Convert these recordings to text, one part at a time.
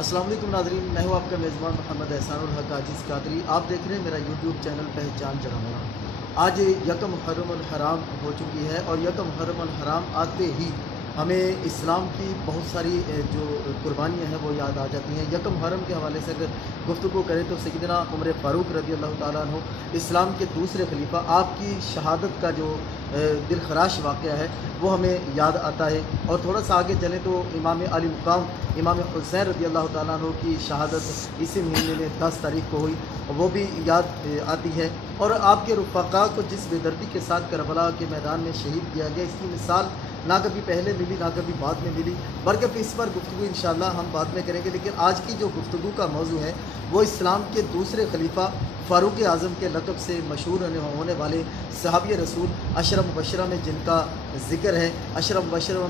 السلام علیکم ناظرین، میں ہوں آپ کا میزبان محمد احسان الحق عاجز قادری۔ آپ دیکھ رہے ہیں میرا یوٹیوب چینل پہچان جڑا۔ آج یکم محرم الحرام ہو چکی ہے اور یکم محرم الحرام آتے ہی ہمیں اسلام کی بہت ساری جو قربانیاں ہیں وہ یاد آ جاتی ہیں۔ یکم محرم کے حوالے سے اگر گفتگو کریں تو سیدنا عمر فاروق رضی اللہ تعالیٰ عنہ اسلام کے دوسرے خلیفہ، آپ کی شہادت کا جو دلخراش واقعہ ہے وہ ہمیں یاد آتا ہے۔ اور تھوڑا سا آگے چلیں تو امام علی مقام امام حسین رضی اللہ تعالیٰ عنہ کی شہادت اسی مہینے میں 10 تاریخ کو ہوئی، وہ بھی یاد آتی ہے۔ اور آپ کے رفقا کو جس بے دردی کے ساتھ کربلا کے میدان میں شہید کیا گیا، اس کی مثال نہ کبھی پہلے ملی نہ کبھی بعد میں ملی، بلکہ اس پر گفتگو انشاءاللہ ہم بعد میں کریں گے۔ لیکن آج کی جو گفتگو کا موضوع ہے وہ اسلام کے دوسرے خلیفہ فاروق اعظم کے لقب سے مشہور ہونے والے صحابی رسول عشرہ مبشرہ میں جن کا ذکر ہے، عشرہ مبشرہ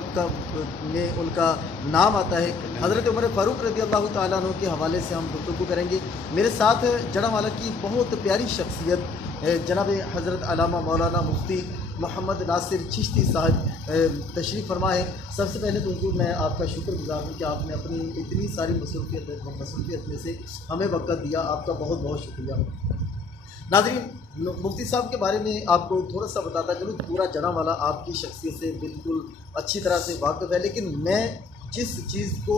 میں ان کا نام آتا ہے، حضرت عمر فاروق رضی اللہ تعالیٰ عنہ کے حوالے سے ہم گفتگو کریں گے۔ میرے ساتھ جڑاوالا کی بہت پیاری شخصیت جناب حضرت علامہ مولانا مفتی محمد ناصر چشتی صاحب تشریف فرما ہے۔ سب سے پہلے تو حضور میں آپ کا شکر گزار ہوں کہ آپ نے اپنی اتنی ساری مصروفیت میں سے ہمیں وقت دیا، آپ کا بہت بہت شکریہ۔ ناظرین، مفتی صاحب کے بارے میں آپ کو تھوڑا سا بتاتا چلوں، پورا جڑاوالا آپ کی شخصیت سے بالکل اچھی طرح سے واقف ہے، لیکن میں جس چیز کو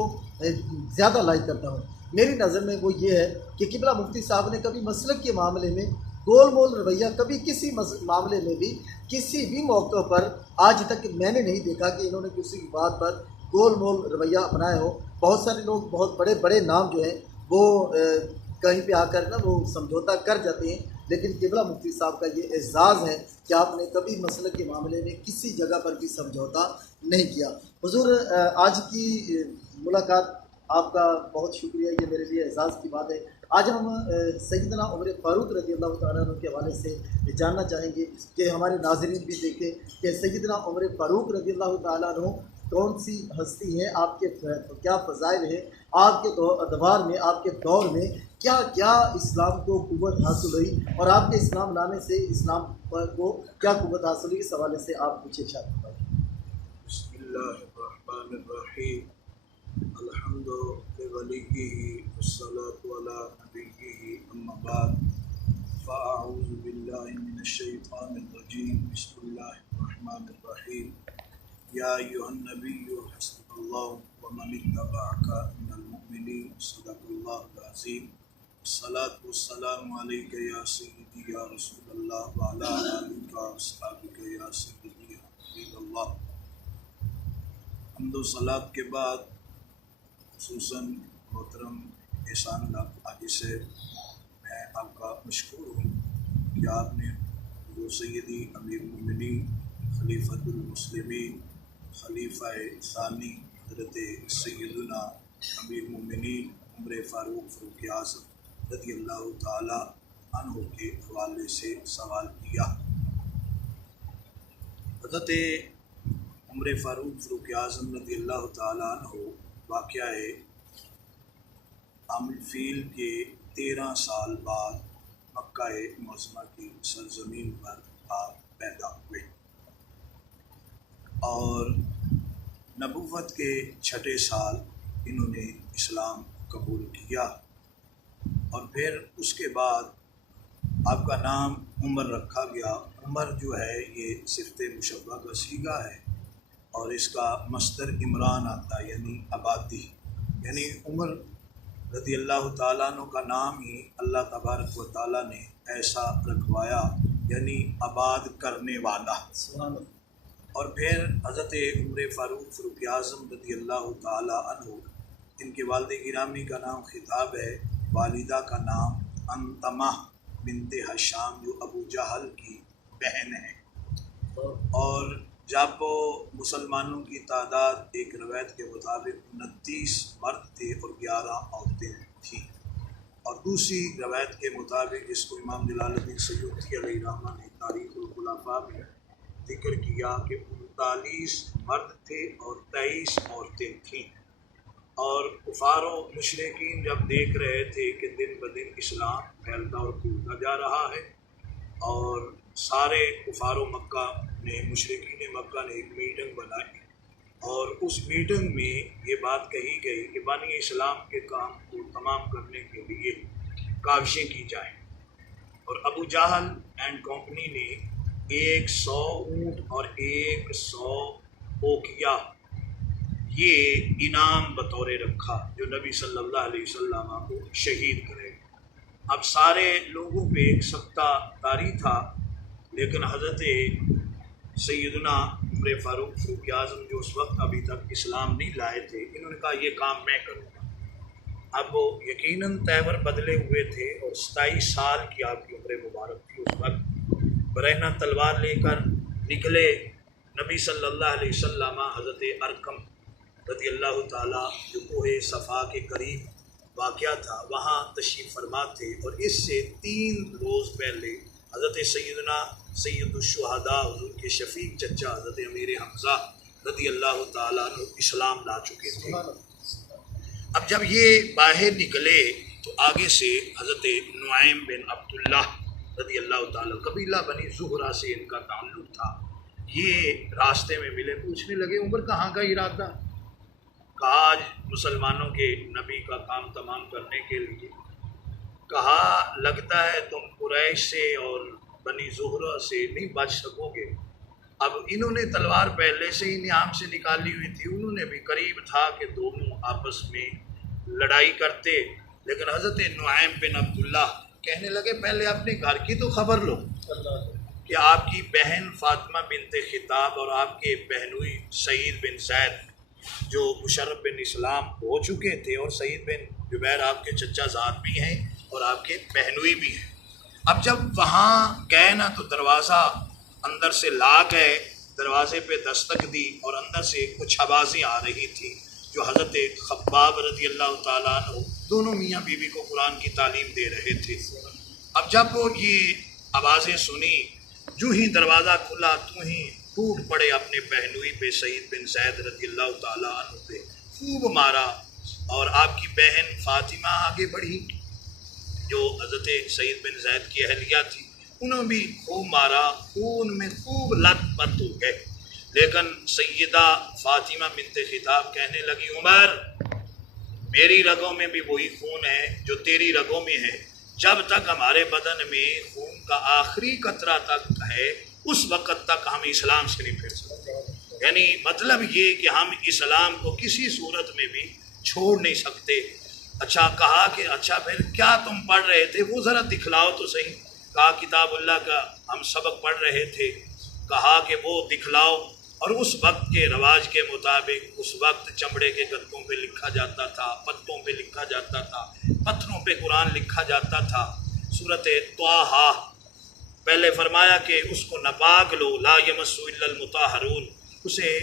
زیادہ لائک کرتا ہوں میری نظر میں وہ یہ ہے کہ قبلہ مفتی صاحب نے کبھی مسلک کے معاملے میں گول مول رویہ، کبھی کسی معاملے میں بھی کسی بھی موقع پر آج تک میں نے نہیں دیکھا کہ انہوں نے کسی بات پر گول مول رویہ اپنایا ہو۔ بہت سارے لوگ بہت بڑے بڑے نام جو ہیں وہ کہیں پہ آ کر وہ سمجھوتا کر جاتے ہیں، لیکن قبلہ مفتی صاحب کا یہ اعزاز ہے کہ آپ نے کبھی مسلک کے معاملے میں کسی جگہ پر بھی سمجھوتا نہیں کیا۔ حضور، آج کی ملاقات آپ کا بہت شکریہ، یہ میرے لیے اعزاز کی بات ہے۔ آج ہم سیدنا عمر فاروق رضی اللہ تعالیٰ عنہ کے حوالے سے جاننا چاہیں گے کہ ہمارے ناظرین بھی دیکھیں کہ سیدنا عمر فاروق رضی اللہ تعالیٰ عنہ کون سی ہستی ہے، آپ کے کیا فضائل ہیں، آپ کے ادوار میں، آپ کے دور میں کیا کیا اسلام کو قوت حاصل ہوئی، اور آپ کے اسلام لانے سے اسلام کو کیا قوت حاصل ہوئی، اس حوالے سے آپ کچھ ارشاد فرمائیں۔ بسم اللہ الرحمن الرحیم، الحمد لولیہ والصلاة علی نبیہ، اما بعد فاعوذ باللہ من الشیطان الرجیم، بسم اللہ الرحمن الرحیم، یا ایھا النبی حسبک اللہ ومن اتبعک من المؤمنین، صدق اللہ العظیم۔ الصلاۃ والسلام علیک یا سیدی یا رسول اللہ وعلی آلک واصحابک یا سیدی یا حبیب اللہ۔ حمد و صلات کے بعد خصوصاً محترم احسان الحق عاجز سے میں آپ کا مشکور ہوں کہ آپ نے حضور سیدی امیر المومنین خلیفۃ المسلمین خلیفہ ثانی حضرت سیدنا امیر المومنین عمر فاروق اعظم رضی اللہ تعالی عنہ کے حوالے سے سوال کیا۔ حضرت عمر فاروق اعظم رضی اللہ تعالیٰ عنہ واقعہ عام الفیل کے 13 سال بعد مکہ معظمہ کی سرزمین پر آپ پیدا ہوئے، اور نبوت کے 6 سال انہوں نے اسلام قبول کیا، اور پھر اس کے بعد آپ کا نام عمر رکھا گیا۔ عمر جو ہے یہ صفت مشبہ کا صیغہ ہے، اور اس کا مصدر عمران آتا ہے، یعنی آبادی، یعنی عمر رضی اللہ تعالیٰ عنہ کا نام ہی اللہ تبارک و تعالیٰ نے ایسا رکھوایا، یعنی آباد کرنے والا۔ اور پھر حضرت عمر فاروق اعظم رضی اللہ تعالیٰ عنہ، ان کے والد گرامی کا نام خطاب ہے، والدہ کا نام انتمہ بنت حشام جو ابو جہل کی بہن ہے، اور جب مسلمانوں کی تعداد ایک روایت کے مطابق 29 مرد تھے اور 11 عورتیں تھیں، اور دوسری روایت کے مطابق جس کو امام جلال الدین سیوطی علیہ رحمہ نے تاریخ الخلفاء میں ذکر کیا کہ 39 مرد تھے اور 23 عورتیں تھیں۔ اور کفار و مشرکین جب دیکھ رہے تھے کہ دن بدن اسلام پھیلتا اور پھولتا جا رہا ہے، اور سارے کفار و مکہ نے، مشرکین مکہ نے ایک میٹنگ بنائی اور اس میٹنگ میں یہ بات کہی گئی کہ بانی اسلام کے کام کو تمام کرنے کے لیے کاوشیں کی جائیں، اور ابو جہل اینڈ کمپنی نے 100 اونٹ اور 100 اوقیہ یہ انعام بطور رکھا جو نبی صلی اللہ علیہ وسلم کو شہید کرے۔ اب سارے لوگوں پہ ایک سکتہ طاری تھا، لیکن حضرت سیدنا عمر فاروق اعظم جو اس وقت ابھی تک اسلام نہیں لائے تھے، انہوں نے کہا یہ کام میں کروں گا۔ اب وہ یقیناً تیور بدلے ہوئے تھے اور 27 سال کی آپ کی عمر مبارک تھی اس وقت۔ برہنہ تلوار لے کر نکلے نبی صلی اللہ علیہ وسلم۔ حضرت ارقم رضی اللہ تعالیٰ جو کوہ صفا کے قریب واقعہ تھا وہاں تشریف فرما تھے، اور اس سے 3 روز پہلے حضرت سیدنا سید الشہداء حضور کے شفیق چچا حضرت امیر حمزہ رضی اللہ تعالیٰ عنہ اسلام لا چکے تھے۔ اب جب یہ باہر نکلے تو آگے سے حضرت نعیم بن عبداللہ رضی اللہ تعالیٰ، قبیلہ بنی زہرہ سے ان کا تعلق تھا، یہ راستے میں ملے، پوچھنے لگے عمر کہاں کا ارادہ؟ کہا آج مسلمانوں کے نبی کا کام تمام کرنے کے لیے۔ کہا لگتا ہے تم قریش سے اور بنی زہرہ سے نہیں بچ سکو گے۔ اب انہوں نے تلوار پہلے سے ہی نیام سے نکالی ہوئی تھی، انہوں نے بھی قریب تھا کہ دونوں آپس میں لڑائی کرتے، لیکن حضرت نعیم بن عبداللہ کہنے لگے پہلے اپنے گھر کی تو خبر لو کہ آپ کی بہن فاطمہ بنت خطاب اور آپ کے بہنوئی سعید بن زید جو مشرف بن اسلام ہو چکے تھے، اور سعید بن جبیر آپ کے چچا زاد بھی ہیں اور آپ کے بہنوئی بھی ہیں۔ اب جب وہاں گئے نا تو دروازہ اندر سے لا گئے، دروازے پہ دستک دی اور اندر سے کچھ آوازیں آ رہی تھی جو حضرت خباب رضی اللہ تعالیٰ عنہ دونوں میاں بیوی کو قرآن کی تعلیم دے رہے تھے۔ اب جب وہ یہ آوازیں سنی، جو ہی دروازہ کھلا تو ہی ٹوٹ پڑے اپنے بہنوئی پہ، سعید بن زید رضی اللہ تعالیٰ عنہ پہ خوب مارا، اور آپ کی بہن فاطمہ آگے بڑھی جو حضرت سعید بن زید کی اہلیہ تھی، انہوں بھی خوب مارا، خون میں خوب لت پت ہو گئے۔ لیکن سیدہ فاطمہ بنت خطاب کہنے لگی عمر میری رگوں میں بھی وہی خون ہے جو تیری رگوں میں ہے، جب تک ہمارے بدن میں خون کا آخری قطرہ تک ہے اس وقت تک ہم اسلام سے نہیں پھر سکتے۔ یعنی مطلب یہ کہ ہم اسلام کو کسی صورت میں بھی چھوڑ نہیں سکتے۔ اچھا کہا کہ اچھا پھر کیا تم پڑھ رہے تھے وہ ذرا دکھلاؤ تو صحیح۔ کہا کتاب اللہ کا ہم سبق پڑھ رہے تھے۔ کہا کہ وہ دکھلاؤ، اور اس وقت کے رواج کے مطابق اس وقت چمڑے کے گدوں پہ لکھا جاتا تھا، پتوں پہ لکھا جاتا تھا، پتھروں پہ قرآن لکھا جاتا تھا۔ سورۃ طٰہٰ پہلے فرمایا کہ اس کو ناپاک لو، لا یمسہ الا المطہرون، اسے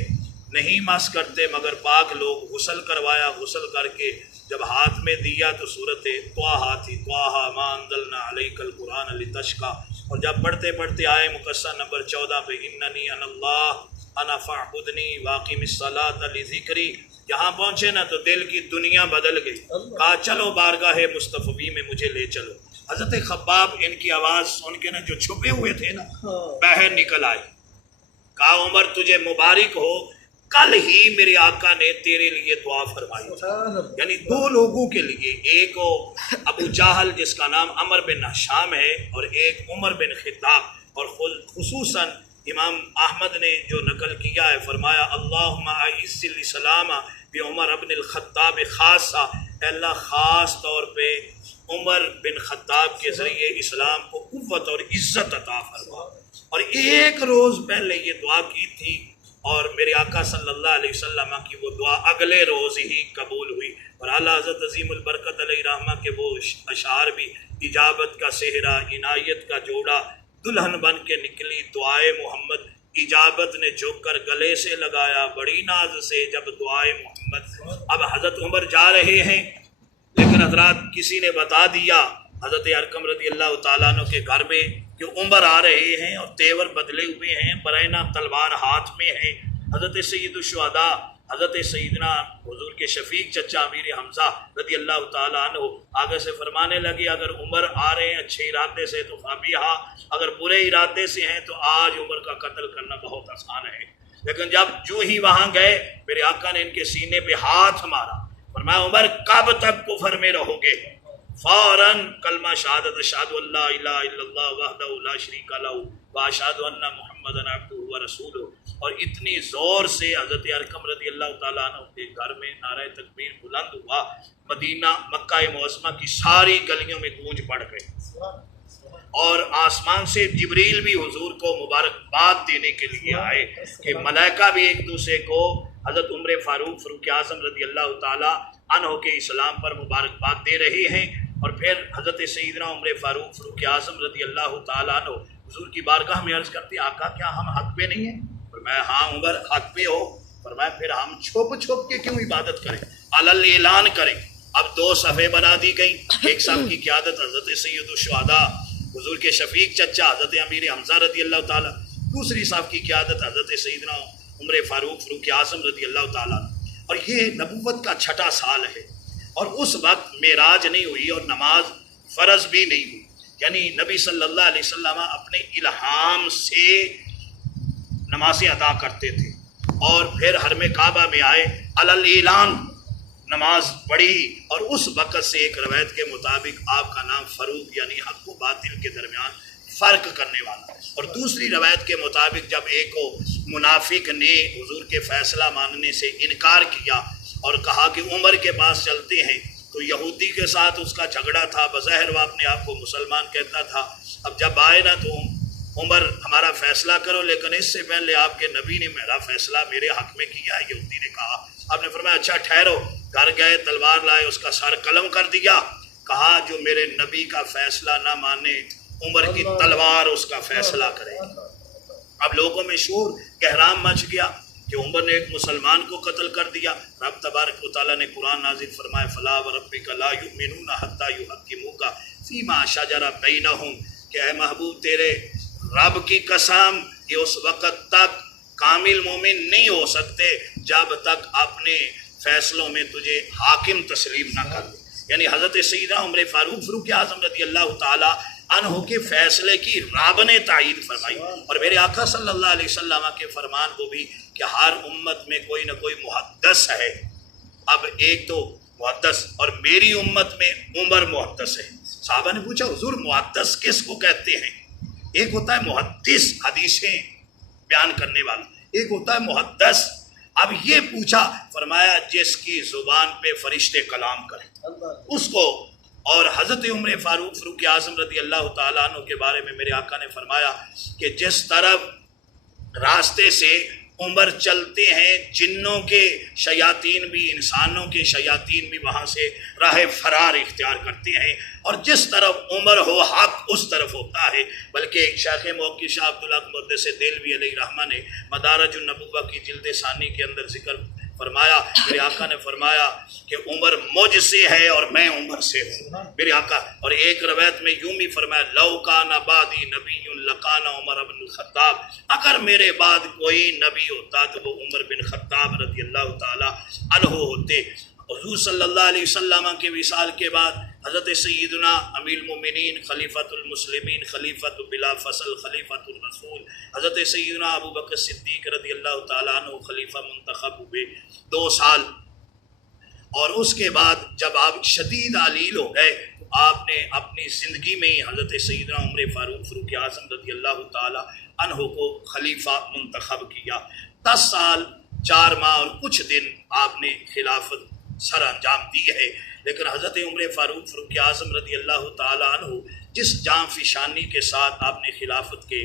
نہیں مس کرتے مگر پاک لوگ۔ غسل کروایا، غسل کر کے جب ہاتھ میں دیا تو سورۃ طٰہٰ تھی، طٰہٰ ما انزلنا علیک القرآن لتشقیٰ، اور جب پڑھتے پڑھتے آئے مقصہ نمبر 14 پہ اننی انا اللہ انا فاعبدنی واقم الصلاۃ لذکری، یہاں پہنچے نا تو دل کی دنیا بدل گئی۔ کہا چلو بارگاہ مصطفی میں مجھے لے چلو۔ حضرت خباب ان کی آواز سن کے نا جو چھپے ہوئے تھے نا باہر نکل آئے۔ کہا عمر تجھے مبارک ہو، کل ہی میرے آقا نے تیرے لیے دعا فرمائی تھی۔ یعنی 2 لوگوں کے لیے، ایک ابو جہل جس کا نام عمر بن ہشام ہے، اور ایک عمر بن خطاب، اور خصوصاً امام احمد نے جو نقل کیا ہے فرمایا اللہم اعز الاسلام بعمر بن الخطاب خاصہ، اے اللہ خاص طور پہ عمر بن خطاب کے ذریعے اسلام کو قوت اور عزت عطا فرما۔ اور 1 روز پہلے یہ دعا کی تھی، اور میرے آقا صلی اللہ علیہ وسلم کی وہ دعا اگلے روز ہی قبول ہوئی، اور اعلیٰ حضرت عظیم البرکت علیہ رحمہ کے وہ اشعار بھی، اجابت کا صحرا عنایت کا جوڑا، دلہن بن کے نکلی دعائے محمد، اجابت نے جھک کر گلے سے لگایا بڑی ناز سے جب دعائے محمد۔ اب حضرت عمر جا رہے ہیں، لیکن حضرات کسی نے بتا دیا حضرت ارقم رضی اللہ تعالیٰ عنہ کے گھر میں کہ عمر آ رہے ہیں اور تیور بدلے ہوئے ہیں، برہنہ تلوار ہاتھ میں ہے۔ حضرت سید الشہداء حضرت سیدنا حضور کے شفیق چچا امیر حمزہ رضی اللہ تعالیٰ عنہ آگے سے فرمانے لگے اگر عمر آ رہے ہیں اچھے ارادے سے تو فابیہا، اگر برے ارادے سے ہیں تو آج عمر کا قتل کرنا بہت آسان ہے۔ لیکن جب جو ہی وہاں گئے میرے آقا نے ان کے سینے پہ ہاتھ مارا، فرمایا عمر کب تک کفر میں رہو گے؟ فوراً کلمہ شہادت اشہد ان لا الہ الا اللہ وحدہ لا شریک لہ واشہد ان محمدًا عبدہ ورسولہ، اور اتنی زور سے حضرت ارقم رضی اللہ تعالیٰ عنہ کے گھر میں نعرہ تکبیر بلند ہوا، مدینہ مکہ معظمہ کی ساری گلیوں میں گونج پڑ گئی، اور آسمان سے جبریل بھی حضور کو مبارکباد دینے کے لیے آئے کہ ملائکہ بھی ایک دوسرے کو حضرت عمر فاروق اعظم رضی اللہ تعالیٰ عنہ کے اسلام پر مبارکباد دے رہے ہیں۔ اور پھر حضرت سیدنا عمر فاروق اعظم رضی اللہ تعالیٰ عنہ حضور کی بارگاہ میں عرض کرتے آقا کیا ہم حق پہ نہیں ہیں؟ فرمایا ہاں عمر حق پہ ہو۔ فرمایا پھر ہم چھپ چھپ کے کیوں عبادت کریں، علل اعلان کریں۔ اب 2 صفحے بنا دی گئی، ایک صف کی قیادت حضرت سید الشہداء حضور کے شفیق چچا حضرت امیر حمزہ رضی اللہ تعالیٰ، دوسری صف کی قیادت حضرت سیدنا عمر فاروق اعظم رضی اللہ تعالیٰ۔ اور یہ نبوت کا 6واں سال ہے، اور اس وقت معراج نہیں ہوئی اور نماز فرض بھی نہیں ہوئی، یعنی نبی صلی اللہ علیہ وسلم اپنے الہام سے نمازیں ادا کرتے تھے، اور پھر حرم کعبہ میں آئے، علل اعلان نماز پڑھی، اور اس وقت سے ایک روایت کے مطابق آپ کا نام فروخ یعنی حق و باطل کے درمیان فرق کرنے والا، اور دوسری روایت کے مطابق جب ایک منافق نے حضور کے فیصلہ ماننے سے انکار کیا اور کہا کہ عمر کے پاس چلتے ہیں، تو یہودی کے ساتھ اس کا جھگڑا تھا، بظاہر وہ اپنے آپ کو مسلمان کہتا تھا، اب جب آئے نا تو عمر ہمارا فیصلہ کرو، لیکن اس سے پہلے آپ کے نبی نے میرا فیصلہ میرے حق میں کیا ہے، یہودی نے کہا۔ آپ نے فرمایا اچھا ٹھہرو، گھر گئے تلوار لائے، اس کا سر قلم کر دیا، کہا جو میرے نبی کا فیصلہ نہ مانے عمر کی تلوار اس کا فیصلہ کرے گی۔ اب لوگوں میں شور گہرام مچ گیا کہ عمر نے ایک مسلمان کو قتل کر دیا۔ رب تبارک و تعالیٰ نے قرآن نازل فرمایا فلا وربک لا یؤمنون حتی یحکموک فیما شجر بینہم، کہ اے محبوب تیرے رب کی قسم یہ اس وقت تک کامل مومن نہیں ہو سکتے جب تک اپنے فیصلوں میں تجھے حاکم تسلیم نہ کر دے، یعنی حضرت سیدنا عمر فاروق اعظم رضی اللہ تعالی عنہ کے فیصلے کی رب نے تائید فرمائی، اور میرے آقا صلی اللہ علیہ وسلم کے فرمان کو بھی کہ ہر امت میں کوئی نہ کوئی محدث ہے۔ اب ایک تو محدث، اور میری امت میں عمر محدث ہے۔ صحابہ نے پوچھا حضور محدث کس کو کہتے ہیں؟ ایک ہوتا ہے محدث حدیثیں بیان کرنے والا، ایک ہوتا ہے محدث۔ اب یہ پوچھا، فرمایا جس کی زبان پہ فرشتے کلام کریں اس کو۔ اور حضرت عمر فاروق اعظم رضی اللہ تعالیٰ عنہ کے بارے میں میرے آقا نے فرمایا کہ جس طرف راستے سے عمر چلتے ہیں جنوں کے شیاطین بھی انسانوں کے شیاطین بھی وہاں سے راہ فرار اختیار کرتے ہیں، اور جس طرف عمر ہو حق اس طرف ہوتا ہے۔ بلکہ شیخ موقع شاہ عبدالحق محدث دہلوی علیہ رحمہ نے مدارج النبوہ کی جلد ثانی کے اندر ذکر فرمایا، میرے آقا نے فرمایا کہ عمر مجھ سے ہے اور میں عمر سے ہوں میرے آقا۔ اور ایک روایت میں یوں بھی فرمایا لو کان بعدی نبی لکان عمر بن الخطاب، اگر میرے بعد کوئی نبی ہوتا تو وہ عمر بن خطاب رضی اللہ تعالی عنہ ہوتے۔ حضور صلی اللہ علیہ وسلم کے وصال کے بعد حضرت سیدنا امیر المومنین خلیفۃ المسلمین خلیفۃ بلا فصل خلیفۃ الرسول حضرت سیدنا ابو بکر صدیق رضی اللہ تعالیٰ عنہ خلیفہ منتخب ہوئے 2 سال، اور اس کے بعد جب آپ شدید علیل ہو گئے تو آپ نے اپنی زندگی میں ہی حضرت سیدنا عمر فاروق اعظم رضی اللہ تعالیٰ عنہ کو خلیفہ منتخب کیا۔ 10 سال 4 ماہ اور کچھ دن آپ نے خلافت سر انجام دی ہے، لیکن حضرت عمر فاروق اعظم رضی اللہ تعالیٰ عنہ جس جاں فشانی کے ساتھ آپ نے خلافت کے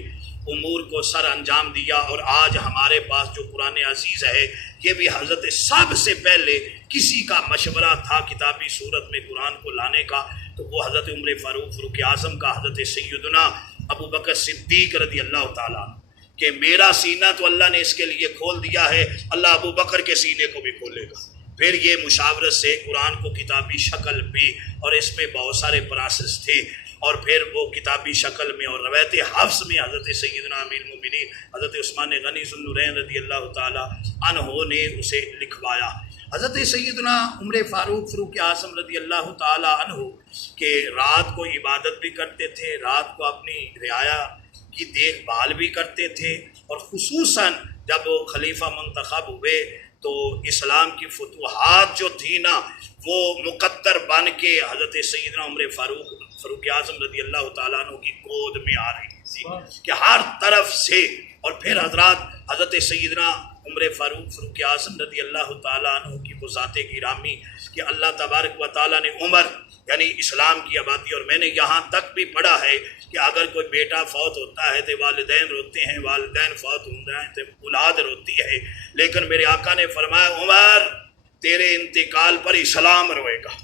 امور کو سر انجام دیا، اور آج ہمارے پاس جو قرآن عزیز ہے یہ بھی حضرت سب سے پہلے کسی کا مشورہ تھا کتابی صورت میں قرآن کو لانے کا، تو وہ حضرت عمر فاروق اعظم کا حضرت سیدنا ابو بکر صدیق رضی اللہ تعالیٰ عنہ کہ میرا سینہ تو اللہ نے اس کے لیے کھول دیا ہے، اللہ ابو بکر کے سینے کو بھی کھولے گا۔ پھر یہ مشاورت سے قرآن کو کتابی شکل میں، اور اس میں بہت سارے پراسس تھے، اور پھر وہ کتابی شکل میں اور روایت حفظ میں حضرت سیدنا امیر المومنین حضرت عثمان غنی ذو النورین رضی اللہ تعالیٰ عنہ نے اسے لکھوایا۔ حضرت سیدنا عمر فاروق اعظم رضی اللہ تعالیٰ عنہ کہ رات کو عبادت بھی کرتے تھے، رات کو اپنی رعایا کی دیکھ بھال بھی کرتے تھے، اور خصوصاً جب وہ خلیفہ منتخب ہوئے تو اسلام کی فتوحات جو تھی نا وہ مقدر بن کے حضرت سیدنا عمر فاروق اعظم رضی اللہ تعالیٰ عنہ کی گود میں آ رہی تھی کہ ہر طرف سے. اور پھر حضرت سیدنا عمر فاروق اعظم رضی اللہ تعالیٰ عنہ کی وہ ذات گرامی کہ اللہ تبارک و تعالیٰ نے عمر یعنی اسلام کی آبادی. اور میں نے یہاں تک بھی پڑھا ہے کہ اگر کوئی بیٹا فوت ہوتا ہے تو والدین روتے ہیں, والدین فوت ہوتا ہے تو اولاد روتی ہے, لیکن میرے آقا نے فرمایا عمر تیرے انتقال پر اسلام روئے گا.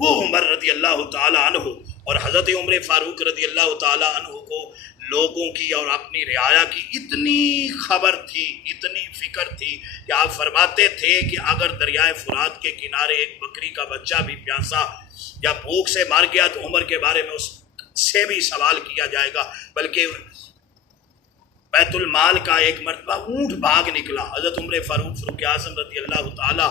وہ عمر رضی اللہ تعالیٰ عنہ اور حضرت عمر فاروق رضی اللہ تعالیٰ عنہ کو لوگوں کی اور اپنی رعایا کی اتنی خبر تھی, اتنی فکر تھی کہ آپ فرماتے تھے کہ اگر دریائے فرات کے کنارے ایک بکری کا بچہ بھی پیاسا یا بھوک سے مر گیا تو عمر کے بارے میں اس سے بھی سوال کیا جائے گا. بلکہ بیت المال کا ایک مرتبہ اونٹ بھاگ نکلا. حضرت عمر فاروق اعظم رضی اللہ تعالی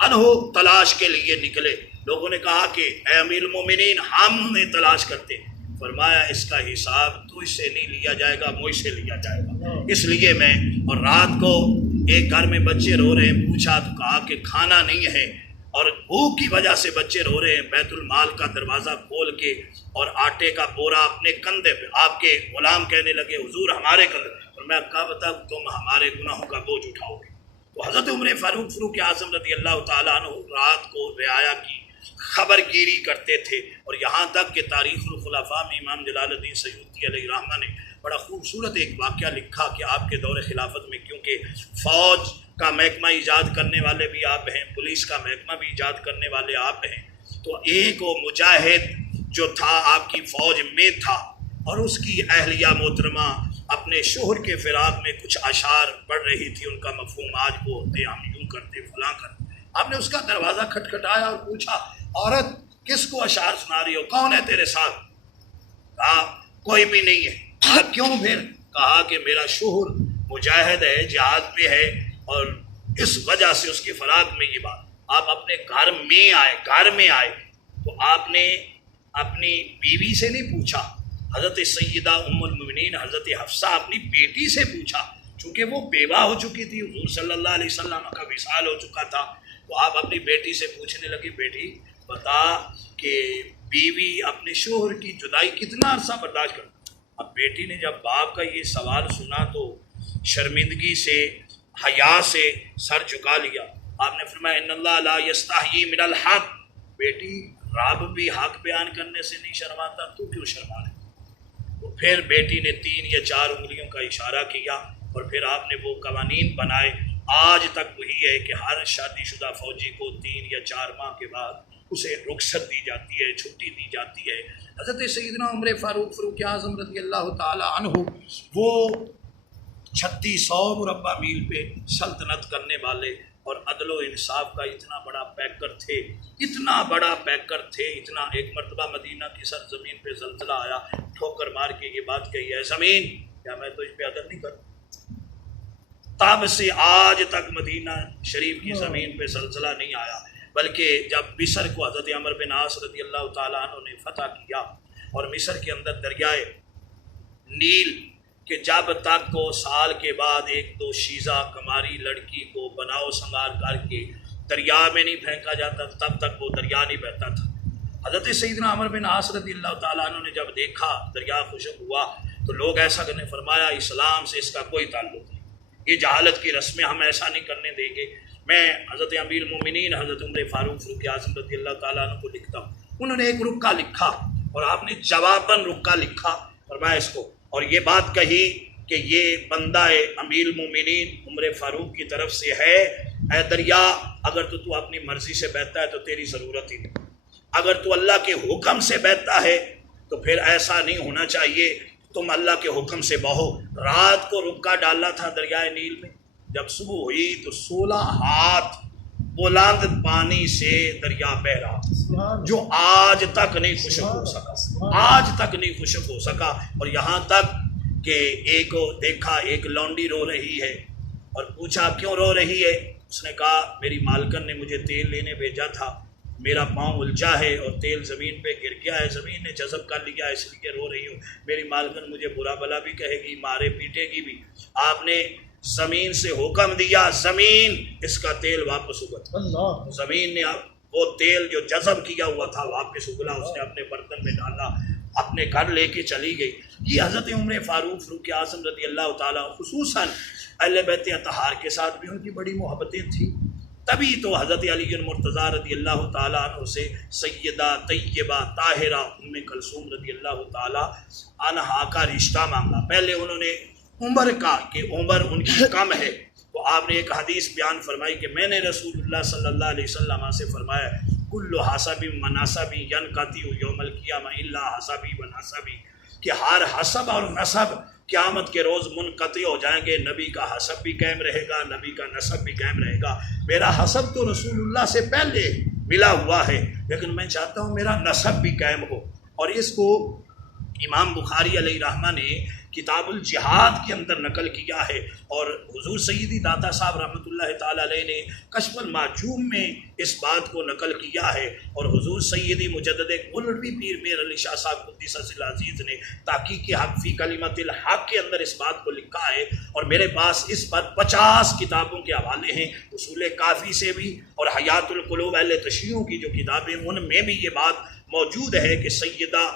عنہ تلاش کے لیے نکلے. لوگوں نے کہا کہ اے امیر المومنین ہم نے تلاش کرتے. فرمایا اس کا حساب تو اس سے نہیں لیا جائے گا, مجھ سے لیا جائے گا. اس لیے میں اور رات کو ایک گھر میں بچے رو رہے ہیں, پوچھا تو کہا کہ کھانا نہیں ہے اور بھوک کی وجہ سے بچے رو رہے ہیں. بیت المال کا دروازہ کھول کے اور آٹے کا بورا اپنے کندھے پہ, آپ کے غلام کہنے لگے حضور ہمارے کندھے, اور میں کب تک تم ہمارے گناہوں کا بوجھ اٹھاؤ گے. تو حضرت عمر فاروق اعظم رضی اللہ تعالیٰ عنہ رات کو رعایا کی خبر گیری کرتے تھے. اور یہاں تک کہ تاریخ الخلفاء میں امام جلال الدین سیوطی علیہ رحمہ نے بڑا خوبصورت ایک واقعہ لکھا کہ آپ کے دور خلافت میں, کیونکہ فوج کا محکمہ ایجاد کرنے والے بھی آپ ہیں, پولیس کا محکمہ بھی ایجاد کرنے والے آپ ہیں, تو ایک وہ مجاہد جو تھا آپ کی فوج میں تھا اور اس کی اہلیہ محترمہ اپنے شوہر کے فراق میں کچھ اشعار پڑھ رہی تھی. ان کا مفہوم آج وہ ہوتے ہم یوں کرتے فلاں کرتے. آپ نے اس کا دروازہ کھٹکھٹایا اور پوچھا عورت کس کو اشعار سنا رہی ہو, کون ہے تیرے ساتھ؟ کہا کوئی بھی نہیں ہے. کہا کیوں پھر؟ کہا کہ میرا شوہر مجاہد ہے, جہاد پہ ہے اور اس وجہ سے اس کی فراق میں یہ بات. آپ اپنے گھر میں آئے تو آپ نے اپنی بیوی سے نہیں پوچھا. حضرت سیدہ ام المؤمنین حضرت حفصہ اپنی بیٹی سے پوچھا, چونکہ وہ بیوہ ہو چکی تھی, حضور صلی اللہ علیہ وسلم کا وصال ہو چکا تھا. تو آپ اپنی بیٹی سے پوچھنے لگے بیٹی بتا کہ بیوی اپنے شوہر کی جدائی کتنا عرصہ برداشت کرتی. اب بیٹی نے جب باپ کا یہ سوال سنا تو شرمندگی سے حیا سے سر جھکا لیا. آپ نے فرمایا ان اللہ لا یستحیی من الحق, بیٹی رب بھی حق بیان کرنے سے نہیں شرماتا, تو کیوں شرما رہے؟ تو پھر بیٹی نے 3 یا 4 انگلیوں کا اشارہ کیا اور پھر آپ نے وہ قوانین بنائے. آج تک وہی ہے کہ ہر شادی شدہ فوجی کو 3 یا 4 ماہ کے بعد اسے رخصت دی جاتی ہے, چھٹی دی جاتی ہے. حضرت سیدنا عمر فاروق اعظم رضی اللہ تعالی عنہ وہ 3600 مربع میل پہ سلطنت کرنے والے اور عدل و انصاف کا اتنا بڑا پیکر تھے, اتنا. ایک مرتبہ مدینہ کی سرزمین پہ زلزلہ آیا, ٹھوکر مار کے یہ بات کہی ہے زمین کیا میں تو اس پہ عدل نہیں کروں. تب سے آج تک مدینہ شریف کی زمین پہ زلزلہ نہیں آیا, بلکہ جب مصر کو حضرت عمر بن عاص رضی اللہ تعالیٰ عنہ نے فتح کیا اور مصر کے اندر دریائے نیل کہ جب تک کو سال کے بعد 1-2 شیزہ کماری لڑکی کو بناؤ سنگار کر کے دریا میں نہیں پھینکا جاتا تب تک وہ دریا نہیں بہتا تھا. حضرت سیدنا عمر بن عاص رضی اللہ تعالیٰ عنہ نے جب دیکھا دریا خشک ہوا تو لوگ ایسا کرنے, فرمایا اسلام سے اس کا کوئی تعلق نہیں, یہ جہالت کی رسمیں ہم ایسا نہیں کرنے دیں گے. میں حضرت امیر المومنین حضرت عمر فاروق اعظم رضی اللہ تعالیٰ عنہ کو لکھتا ہوں. انہوں نے ایک رکا لکھا اور آپ نے جواباً رکا لکھا, فرمایا اس کو اور یہ بات کہی کہ یہ بندہ امیر المومنین عمر فاروق کی طرف سے ہے. اے دریا اگر تو اپنی مرضی سے بہتا ہے تو تیری ضرورت ہی نہیں, اگر تو اللہ کے حکم سے بہتا ہے تو پھر ایسا نہیں ہونا چاہیے تم اللہ کے حکم سے بہو. رات کو رکا ڈالا تھا دریائے نیل میں, جب صبح ہوئی تو 16 ہاتھ بلند پانی سے دریا بہ رہا جو آج تک نہیں خشک ہو سکا. اور یہاں تک کہ ایک لونڈی رو رہی ہے اور پوچھا کیوں رو رہی ہے. اس نے کہا میری مالکن نے مجھے تیل لینے بھیجا تھا, میرا پاؤں الجھا ہے اور تیل زمین پہ گر گیا ہے, زمین نے جذب کر لیا اس لیے رو رہی ہوں. میری مالکن مجھے برا بلا بھی کہے گی, مارے پیٹے گی بھی. آپ نے زمین سے حکم دیا زمین اس کا تیل واپس اگل، اللہ زمین نے وہ تیل جو جذب کیا ہوا تھا واپس اگلا، اس نے اپنے برتن میں ڈالا، اپنے گھر لے کے چلی گئی۔ یہ حضرت عمر فاروق فاروق اعظم رضی اللہ تعالیٰ خصوصاً اہل بیت اطہار کے ساتھ بھی ان کی بڑی محبتیں تھیں، تبھی تو حضرت علی المرتضیٰ رضی اللہ تعالیٰ عنہ سے سیدہ طیبہ طاہرہ ام کلثوم رضی اللہ تعالیٰ عنہا کا رشتہ مانگا۔ پہلے انہوں نے عمر کا کہ عمر ان کی کم ہے، تو آپ نے ایک حدیث بیان فرمائی کہ میں نے رسول اللہ صلی اللہ علیہ وسلم سے فرمایا کل حسب مناسبی ینقطع یوم القیامہ الا حسبی و نسبی، کہ ہر حسب اور نسب قیامت کے روز منقطع ہو جائیں گے، نبی کا حسب بھی قائم رہے گا، نبی کا نسب بھی قائم رہے گا۔ میرا حسب تو رسول اللہ سے پہلے ملا ہوا ہے، لیکن میں چاہتا ہوں میرا نسب بھی قائم ہو۔ اور اس کو امام بخاری علیہ رحمہ نے کتاب الجہاد کے اندر نقل کیا ہے، اور حضور سیدی داتا صاحب رحمۃ اللہ تعالیٰ علیہ نے کشف المعجوم میں اس بات کو نقل کیا ہے، اور حضور سیدی مجدد گولڑوی پیر میر علی شاہ صاحب قدس سر العزیز نے تحقیق حق فی کلمت الحق کے اندر اس بات کو لکھا ہے، اور میرے پاس اس پر 50 کتابوں کے حوالے ہیں، اصول کافی سے بھی اور حیات القلوب اہل تشیعوں کی جو کتابیں ان میں بھی یہ بات موجود ہے کہ سیدہ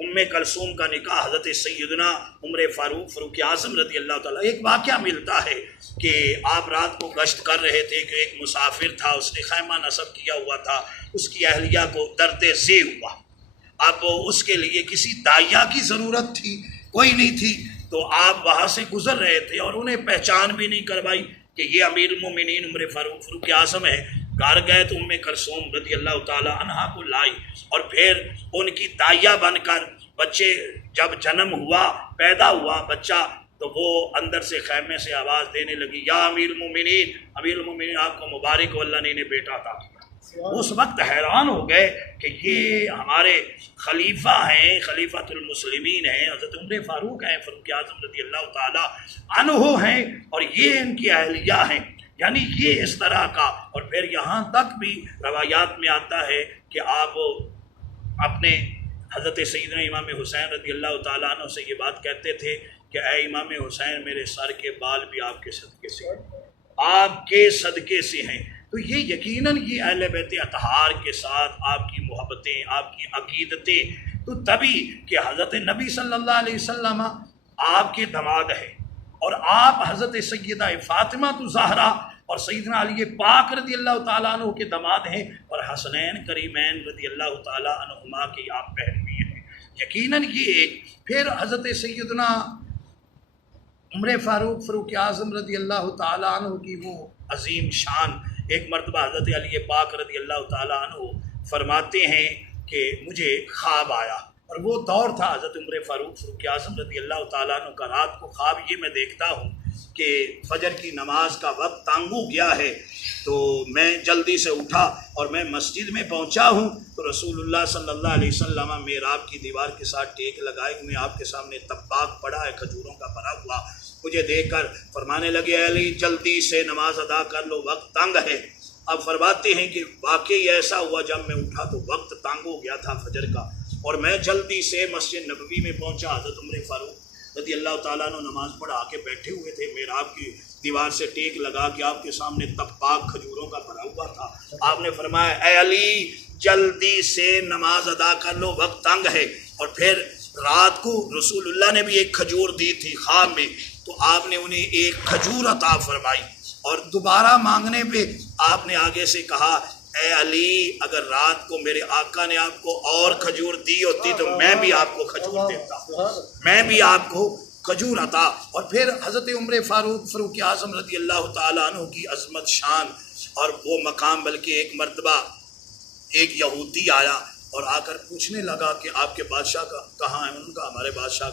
ام کلثوم کا نکاح حضرت سیدنا عمر فاروق فاروق اعظم رضی اللہ تعالیٰ۔ ایک واقعہ ملتا ہے کہ آپ رات کو گشت کر رہے تھے کہ ایک مسافر تھا، اس نے خیمہ نصب کیا ہوا تھا، اس کی اہلیہ کو درد ذی ہوا، اب اس کے لیے کسی داعیہ کی ضرورت تھی، کوئی نہیں تھی، تو آپ وہاں سے گزر رہے تھے اور انہیں پہچان بھی نہیں کروائی کہ یہ امیر المومنین عمر فاروق فاروق اعظم ہے۔ گھر گئے تو ام کلثوم رضی اللہ تعالیٰ عنہا کو لائی، اور پھر ان کی داعیہ بن کر بچے جب جنم ہوا، پیدا ہوا بچہ، تو وہ اندر سے خیمے سے آواز دینے لگی یا امیر المومنین، امیر المومنین آپ کو مبارک ہو، اللہ نے انہیں بیٹا عطا کیا۔ اس وقت حیران ہو گئے کہ یہ ہمارے خلیفہ ہیں، خلیفۃ المسلمین ہیں، حضرت عمر فاروق ہیں فاروق اعظم رضی اللہ تعالیٰ عنہ ہیں، اور یہ ان کی اہلیہ ہیں، یعنی یہ اس طرح کا۔ اور پھر یہاں تک بھی روایات میں آتا ہے کہ آپ اپنے حضرت سیدنا امام حسین رضی اللہ تعالیٰ عنہ سے یہ بات کہتے تھے کہ اے امام حسین میرے سر کے بال بھی آپ کے صدقے سے ہیں، آپ کے صدقے سے ہیں۔ تو یہ یقیناً یہ اہل بیت اطہار کے ساتھ آپ کی محبتیں، آپ کی عقیدتیں، تو تبھی کہ حضرت نبی صلی اللہ علیہ وسلم آپ کے داماد ہیں، اور آپ حضرت سیدہ فاطمہ الزہرا اور سیدنا علی پاک رضی اللہ تعالیٰ عنہ کے داماد ہیں، اور حسنین کریمین رضی اللہ تعالیٰ عنہما کے آپ بہن بھی ہیں۔ یقیناً یہ ایک پھر حضرت سیدنا عمر فاروق فاروق اعظم رضی اللہ تعالیٰ عنہ کی وہ عظیم شان، ایک مرتبہ حضرت علی پاک رضی اللہ تعالیٰ عنہ فرماتے ہیں کہ مجھے خواب آیا، اور وہ دور تھا حضرت عمر فاروق فاروق اعظم رضی اللہ تعالیٰ عنہ کا، رات کو خواب یہ میں دیکھتا ہوں کہ فجر کی نماز کا وقت تنگ ہو گیا ہے، تو میں جلدی سے اٹھا اور میں مسجد میں پہنچا ہوں، تو رسول اللہ صلی اللہ علیہ وسلم محراب کی دیوار کے ساتھ ٹیک لگائے ہوئے آپ کے سامنے طباق پڑا ہے کھجوروں کا بھرا ہوا، مجھے دیکھ کر فرمانے لگے علی جلدی سے نماز ادا کر لو، وقت تنگ ہے۔ اب فرماتے ہیں کہ واقعی ایسا ہوا، جب میں اٹھا تو وقت تنگ ہو گیا تھا فجر کا، اور میں جلدی سے مسجد نبوی میں پہنچا۔ حضرت عمر فاروق رضی اللہ تعالیٰ عنہ نماز پڑھا کے بیٹھے ہوئے تھے، محراب کی دیوار سے ٹیک لگا کے آپ کے سامنے طباق کھجوروں کا بھرا ہوا تھا۔ آپ نے فرمایا اے علی جلدی سے نماز ادا کر لو، وقت تنگ ہے۔ اور پھر رات کو رسول اللہ نے بھی ایک کھجور دی تھی خواب میں، تو آپ نے انہیں ایک کھجور عطا فرمائی، اور دوبارہ مانگنے پہ آپ نے آگے سے کہا اے علی اگر رات کو میرے آقا نے آپ کو اور کھجور دی ہوتی تو میں بھی آپ کو کھجور دیتا، میں بھی آپ کو کھجور عطا۔ اور پھر حضرت عمر فاروق فاروق اعظم رضی اللہ تعالیٰ عنہ کی عظمت شان اور وہ مقام، بلکہ ایک مرتبہ ایک یہودی آیا اور آ کر پوچھنے لگا کہ آپ کے بادشاہ کا کہاں ہے؟ ان کا ہمارے بادشاہ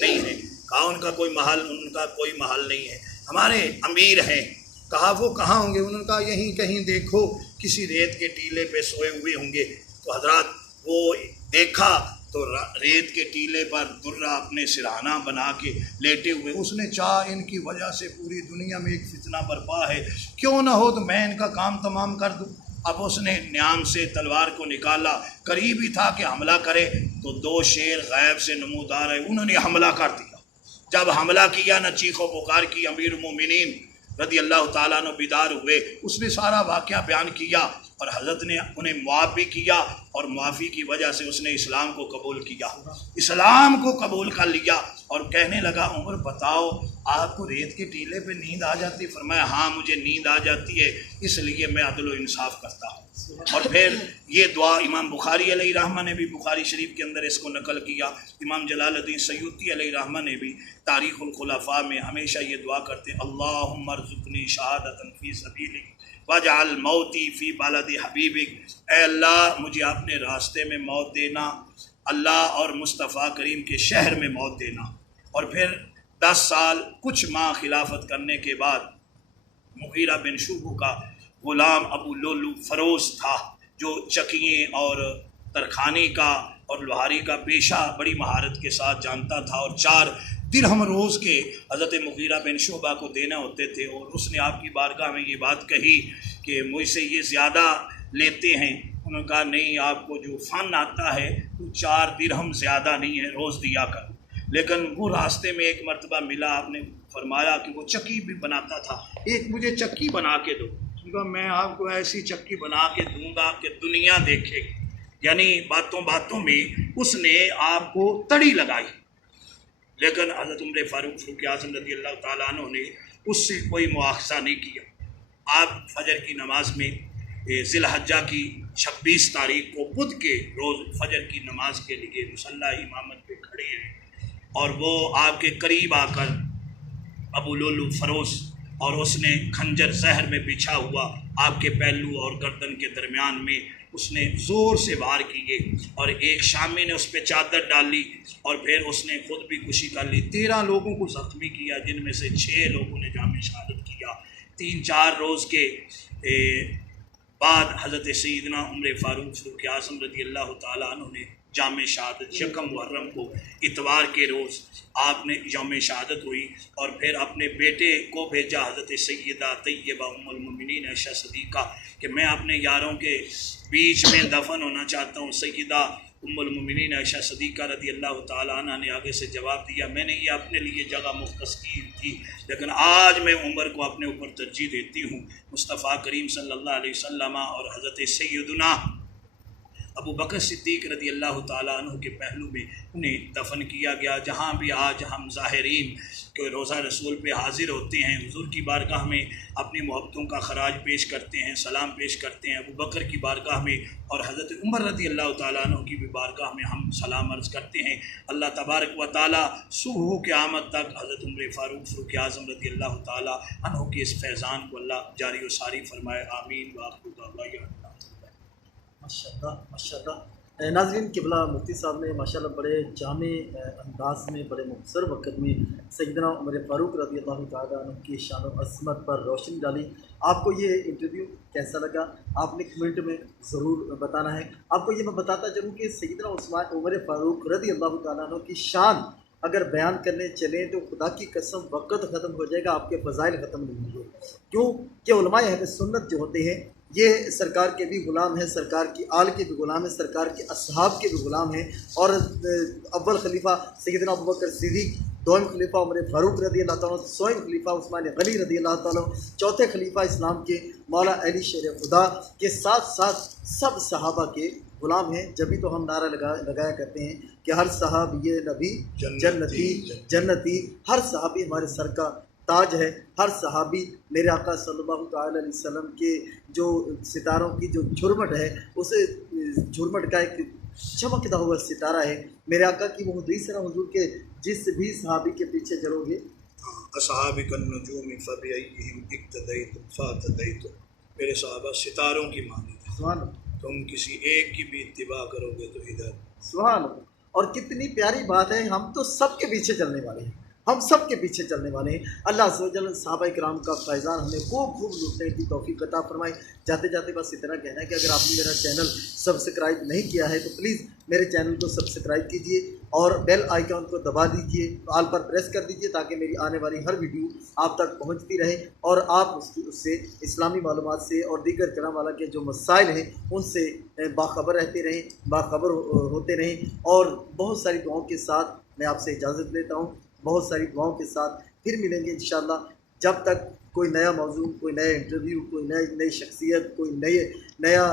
نہیں ہے۔ کہا ان کا کوئی محل، ان کا کوئی محل نہیں ہے، ہمارے امیر ہیں۔ کہا وہ کہاں ہوں گے؟ انہوں نے کہا یہیں کہیں دیکھو، کسی ریت کے ٹیلے پہ سوئے ہوئے ہوں گے۔ تو حضرات وہ دیکھا تو ریت کے ٹیلے پر درہ اپنے سرہانہ بنا کے لیٹے ہوئے، اس نے چاہ ان کی وجہ سے پوری دنیا میں ایک فتنہ برپا ہے، کیوں نہ ہو تو میں ان کا کام تمام کر دوں۔ اب اس نے نیام سے تلوار کو نکالا، قریب ہی تھا کہ حملہ کرے، تو دو شیر غیب سے نمودار ہے، انہوں نے حملہ کر دیا۔ جب حملہ کیا نہ چیخ و پکار کی، امیر المومنین رضی اللہ تعالیٰ عنہ بیدار ہوئے، اس نے سارا واقعہ بیان کیا اور حضرت نے انہیں معاف بھی کیا، اور معافی کی وجہ سے اس نے اسلام کو قبول کیا، اسلام کو قبول کر لیا، اور کہنے لگا عمر بتاؤ آپ کو ریت کے ٹیلے پہ نیند آ جاتی؟ فرمایا ہاں مجھے نیند آ جاتی ہے، اس لیے میں عدل و انصاف کرتا ہوں۔ اور پھر یہ دعا امام بخاری علیہ رحمہ نے بھی بخاری شریف کے اندر اس کو نقل کیا، امام جلال الدین سیوطی علیہ رحمہ نے بھی تاریخ الخلفاء میں ہمیشہ یہ دعا کرتے، اللہم ارزقنی شہادۃ فی سبیلک واجعل موتی فی بلد حبیبک، اے اللہ مجھے اپنے راستے میں موت دینا، اللہ اور مصطفیٰ کریم کے شہر میں موت دینا۔ اور پھر 10 سال کچھ ماہ خلافت کرنے کے بعد مغیرہ بن شعبہ کا غلام ابو لولو فروز تھا، جو چکیے اور ترخانی کا اور لوہاری کا پیشہ بڑی مہارت کے ساتھ جانتا تھا، اور 4 درہم روز کے حضرت مغیرہ بن شعبہ کو دینا ہوتے تھے، اور اس نے آپ کی بارگاہ میں یہ بات کہی کہ مجھ سے یہ زیادہ لیتے ہیں۔ انہوں نے کہا نہیں، آپ کو جو فن آتا ہے تو 4 درہم زیادہ نہیں ہے، روز دیا کر۔ لیکن وہ راستے میں ایک مرتبہ ملا، آپ نے فرمایا کہ وہ چکی بھی بناتا تھا، ایک مجھے چکی بنا کے دو۔ میں آپ کو ایسی چکی بنا کے دوں گا کہ دنیا دیکھے گی، یعنی باتوں باتوں میں اس نے آپ کو تڑی لگائی۔ لیکن حضرت عمر فاروق اعظم رضی اللہ تعالیٰ عنہ نے اس سے کوئی مواخذہ نہیں کیا۔ آپ فجر کی نماز میں ذی الحجہ کی 26 تاریخ کو بدھ کے روز فجر کی نماز کے لیے مصلی امامت پہ کھڑے ہیں، اور وہ آپ کے قریب آ کر ابو لولو فروز، اور اس نے کھنجر زہر میں بچھا ہوا آپ کے پہلو اور گردن کے درمیان میں اس نے زور سے وار کیے، اور ایک شامی نے اس پہ چادر ڈالی، اور پھر اس نے خود بھی کشی کر لی۔ 13 لوگوں کو زخمی کیا، جن میں سے 6 لوگوں نے جامع شہادت کیا۔ 3-4 روز کے بعد حضرت سیدنا عمر فاروق اعظم رضی اللہ تعالیٰ عنہ نے جامع شہادت 1 محرم کو اتوار کے روز آپ نے یوم شہادت ہوئی، اور پھر اپنے بیٹے کو بھیجا حضرت سیدہ طیبہ ام المؤمنین عائشہ صدیقہ کہ میں اپنے یاروں کے بیچ میں دفن ہونا چاہتا ہوں۔ سیدہ ام المؤمنین عائشہ صدیقہ رضی اللہ تعالیٰ عنہ نے آگے سے جواب دیا میں نے یہ اپنے لیے جگہ مختص کی تھی، لیکن آج میں عمر کو اپنے اوپر ترجیح دیتی ہوں۔ مصطفیٰ کریم صلی اللہ علیہ وسلم اور حضرت سیدنا ابو بکر صدیق رضی اللہ تعالیٰ عنہ کے پہلو میں انہیں دفن کیا گیا۔ جہاں بھی آج ہم ظاہرین کے روضہ رسول پہ حاضر ہوتے ہیں، حضور کی بارگاہ میں اپنی محبتوں کا خراج پیش کرتے ہیں، سلام پیش کرتے ہیں، ابو بکر کی بارگاہ میں اور حضرت عمر رضی اللہ تعالیٰ عنہ کی بھی بارگاہ میں ہم سلام عرض کرتے ہیں۔ اللہ تبارک و تعالیٰ صبح قیامت تک حضرت عمر فاروق اعظم رضی اللہ تعالیٰ عنہ کے اس فیضان کو اللہ جاری و ساری فرمائے، آمین۔ وآخر دعوانا ماشاءاللہ ماشاءاللہ۔ ناظرین، قبلہ مفتی صاحب نے ماشاءاللہ بڑے جامع انداز میں بڑے مختصر وقت میں سیدنا عمر فاروق رضی اللہ تعالیٰ عنہ کی شان و عظمت پر روشنی ڈالی۔ آپ کو یہ انٹرویو کیسا لگا آپ نے کمنٹ میں ضرور بتانا ہے۔ آپ کو یہ میں بتاتا چلوں کہ سیدنا عمر فاروق رضی اللہ تعالیٰ عنہ کی شان اگر بیان کرنے چلیں تو خدا کی قسم وقت ختم ہو جائے گا، آپ کے فضائل ختم نہیں ہوں گے، کیوں کہ علماء اہل سنت جو ہوتے ہیں یہ سرکار کے بھی غلام ہیں، سرکار کی آل کے بھی غلام ہیں، سرکار کے اصحاب کے بھی غلام ہیں، اور اول خلیفہ سیدنا ابوبکر صدیق، دوم خلیفہ عمر فاروق رضی اللہ تعالیٰ، سوم خلیفہ عثمان غنی رضی اللہ تعالیٰ، چوتھے خلیفہ اسلام کے مولا علی شیر خدا کے ساتھ ساتھ سب صحابہ کے غلام ہیں۔ جبھی تو ہم نعرہ لگایا کرتے ہیں کہ ہر صحابی نبی جنتی جنتی، ہر صحابی ہمارے سر کا تاج ہے، ہر صحابی میرے آقا صلی اللہ تعالیٰ علیہ وسلم کے جو ستاروں کی جو جھرمٹ ہے، اسے جھرمٹ کا ایک چمکتا ہوا ستارہ ہے۔ میرے آقا کی وہ حدیث ہے نا حضور کے، جس بھی صحابی کے پیچھے چلو گے اصحابک النجوم فبأیہم اقتدیتم فاہتدیتم، میرے صحابہ ستاروں کی مانند ہیں، سبحان اللہ، تم کسی ایک کی بھی اتباع کرو گے تو ادھر۔ سبحان اللہ۔ اور کتنی پیاری بات ہے، ہم تو سب کے پیچھے چلنے والے ہیں، ہم سب کے پیچھے چلنے والے ہیں۔ اللہ عز و جل صحابہ کرام کا فیضان ہمیں خوب لوٹنے کی توفیق عطا فرمائے۔ جاتے جاتے بس اتنا کہنا ہے کہ اگر آپ نے میرا چینل سبسکرائب نہیں کیا ہے تو پلیز میرے چینل کو سبسکرائب کیجئے اور بیل آئیکن کو دبا دیجئے، آل پر پریس کر دیجئے تاکہ میری آنے والی ہر ویڈیو آپ تک پہنچتی رہے اور آپ اس سے اسلامی معلومات سے اور دیگر کرام والا کے جو مسائل ہیں ان سے باخبر رہتے رہیں، باخبر ہوتے رہیں۔ اور بہت ساری دعاؤں کے ساتھ میں آپ سے اجازت لیتا ہوں۔ بہت ساری دعاؤں کے ساتھ پھر ملیں گے انشاءاللہ. جب تک کوئی نیا موضوع، کوئی نیا انٹرویو، کوئی نئی شخصیت، کوئی نیا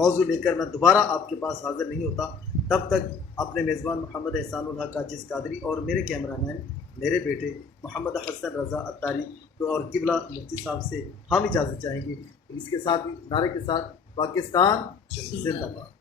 موضوع لے کر میں دوبارہ آپ کے پاس حاضر نہیں ہوتا، تب تک اپنے میزبان محمد احسان الحق عاجز قادری اور میرے کیمرہ مین میرے بیٹے محمد حسن رضا اتاری اور قبلہ مفتی صاحب سے ہم اجازت چاہیں گے. اس کے ساتھ نعرے کے ساتھ پاکستان زندہ باد.